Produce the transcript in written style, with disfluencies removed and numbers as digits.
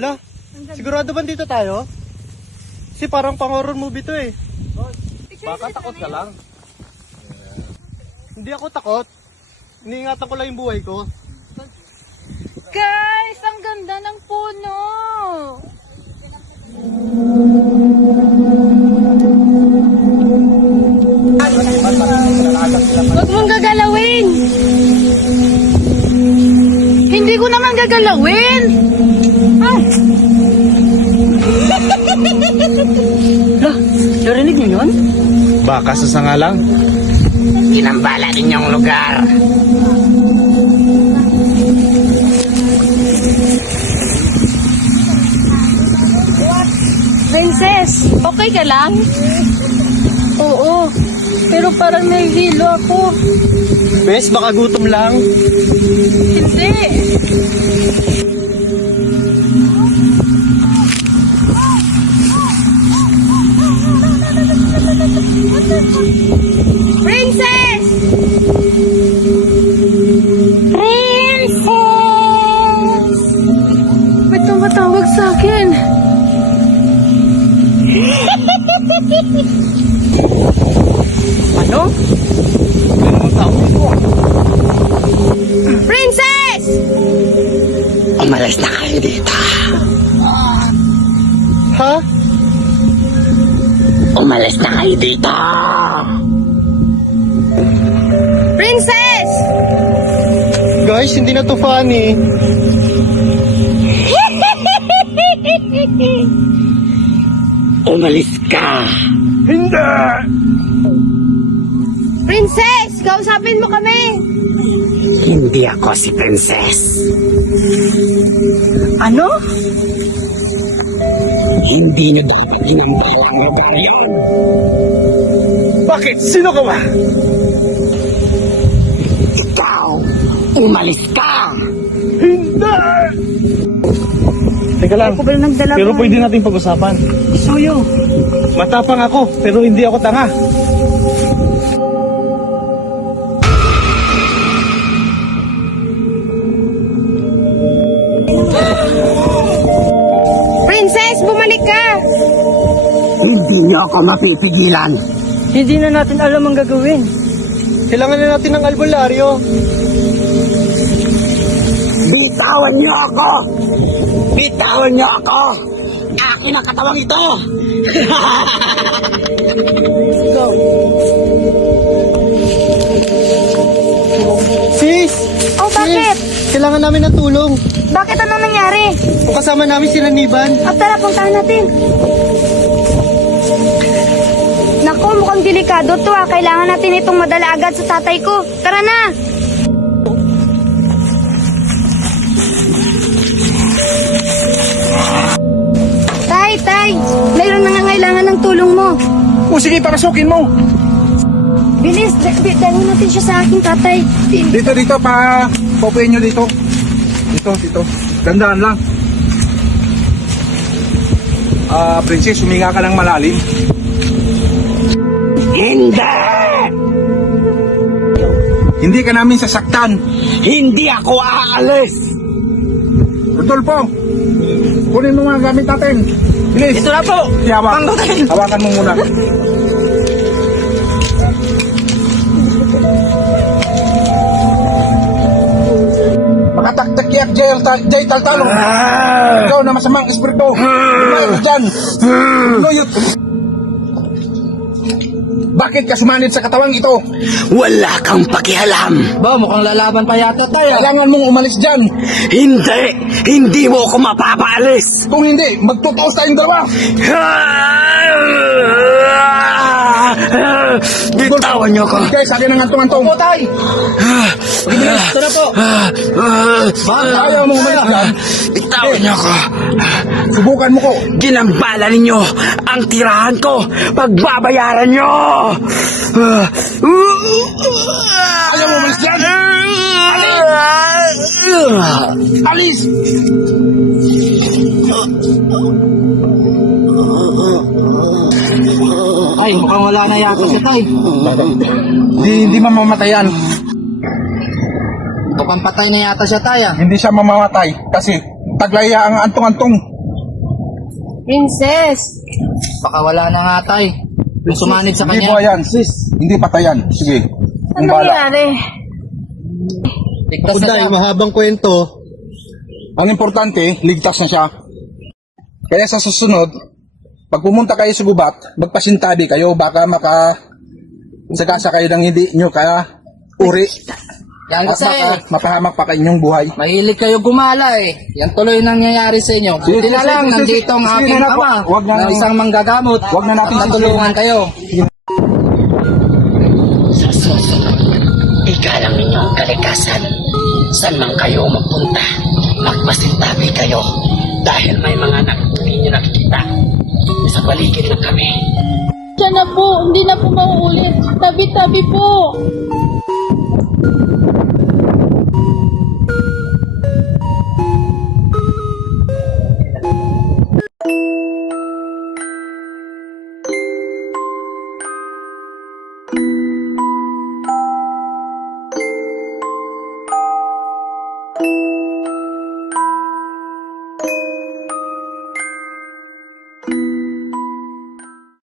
La, sigurado ba dito tayo? Kasi parang pang-horror movie to eh. Baka takot ka lang. Hindi ako takot. Iniingatan ko lang yung buhay ko. Guys, ang ganda ng puno. Huwag mong gagalawin. Hindi ko naman gagalawin. Ah. Narinig niyo yun? Baka sa sanga lang. Ginambala ninyong lugar. Princess, okay ka lang? Oo, pero parang nahihilo ako. Bes, baka gutom lang. Hindi. Princess! Princess! Ba't tumatawag sa akin? Ano? Princess! Umalis na kayo dito. Ha? Umalis na kayo dito. Princess! Guys, hindi na to funny. Umalis ka. Hindi! Princess! Kausapin mo kami! Hindi ako si Princess. Ano? Hindi na dapat ginambala ang lugar yun. Bakit? Sino ka ba? Ikaw, umalis ka. Hindi! Teka lang, Ako ba yung nagdala pero ba? pwede natin pag-usapan. Suyo. Matapang ako, pero hindi ako tanga. Princess, bumalik ka! Hindi niyo ako mapipigilan. Hindi na natin alam ang gagawin. Kailangan na natin ng albularyo. Bitawan niyo ako. Bitawan niyo ako. Akin ang katawang ito. Sis! Oh, bakit? Sis, kailangan namin ng tulong. Bakit ano nangyari? O kasama namin sila Niban. Tara, puntahan natin. Naku, mukhang delikado to ah. Kailangan natin itong madala agad sa tatay ko. Tara na! Tay! Mayroong nangangailangan ng tulong mo. O sige, pakasukin mo. Bilis, dalhin natin siya sa aking tatay. Dito, paupuin nyo dito. Dito. Gandaan lang. Princess, huminga ka ng malalim. Hindi! Hindi ka namin sasaktan. Hindi ako aalis. Rodolfo, kunin mo mga gamit natin. Bilis. Ito na po. Hawak. Panggutin. Hawakan mo muna. Mga taktakyak, Jay Taltalo. Ikaw na masamang espiritu. Lumayot dyan. Luyot. Bakit ka sumanid sa katawang ito? Wala kang pakialam. Ba, mukhang lalaban pa yata tayo. Kailangan mong umalis dyan. Hindi! Hindi mo ako mapapaalis! Kung hindi, magtutuos tayong dalawa. Bitawan niyo ko! Okay, sabi ng antong-antong. Opo, tay. Ito na po. Bakit ayaw mo umalis dyan? Bitawan niyo ko! Subukan mo ko. Ginambala ninyo ang tirahan ko! Pagbabayaran niyo! Ayaw mo umalis dyan? Alis! Ay, mukhang wala na yata siya, tay. Hindi mamamatayan. Mukhang patay na yata siya, tay. Hindi siya mamamatay kasi taglaya ang antong-antong. Princess. Baka wala na nga, tay. Yung sumanib sa Hindi kanya. buhay yan, sis. Hindi patay yan. Sige. Ano Ang bala. nangyari? Ligtas Ako na siya. day, mahabang kwento. Ang importante, ligtas na siya. Kaya sa susunod, pag pumunta kayo sa gubat, magpasintabi kayo, baka sagasa kayo ng hindi nyo kaya uri. Yan At kasi, baka mapahamak pa kayong buhay. mahilig kayo gumala eh. Yan tuloy nangyayari sa inyo. Sige, Buti na sige, lang, sige, nandito ang sige, aking sige, ama. wag na- Na isang manggagamot. wag na natin At natulungan kayo. Sa susunod, igalang ninyo ang kalikasan. Saan man kayo magpunta, magpasintabi kayo. Dahil may mga hindi nyo nakikita. Sa paligid lang kami. Diyan na po, hindi na po mauulit. Tabi-tabi po.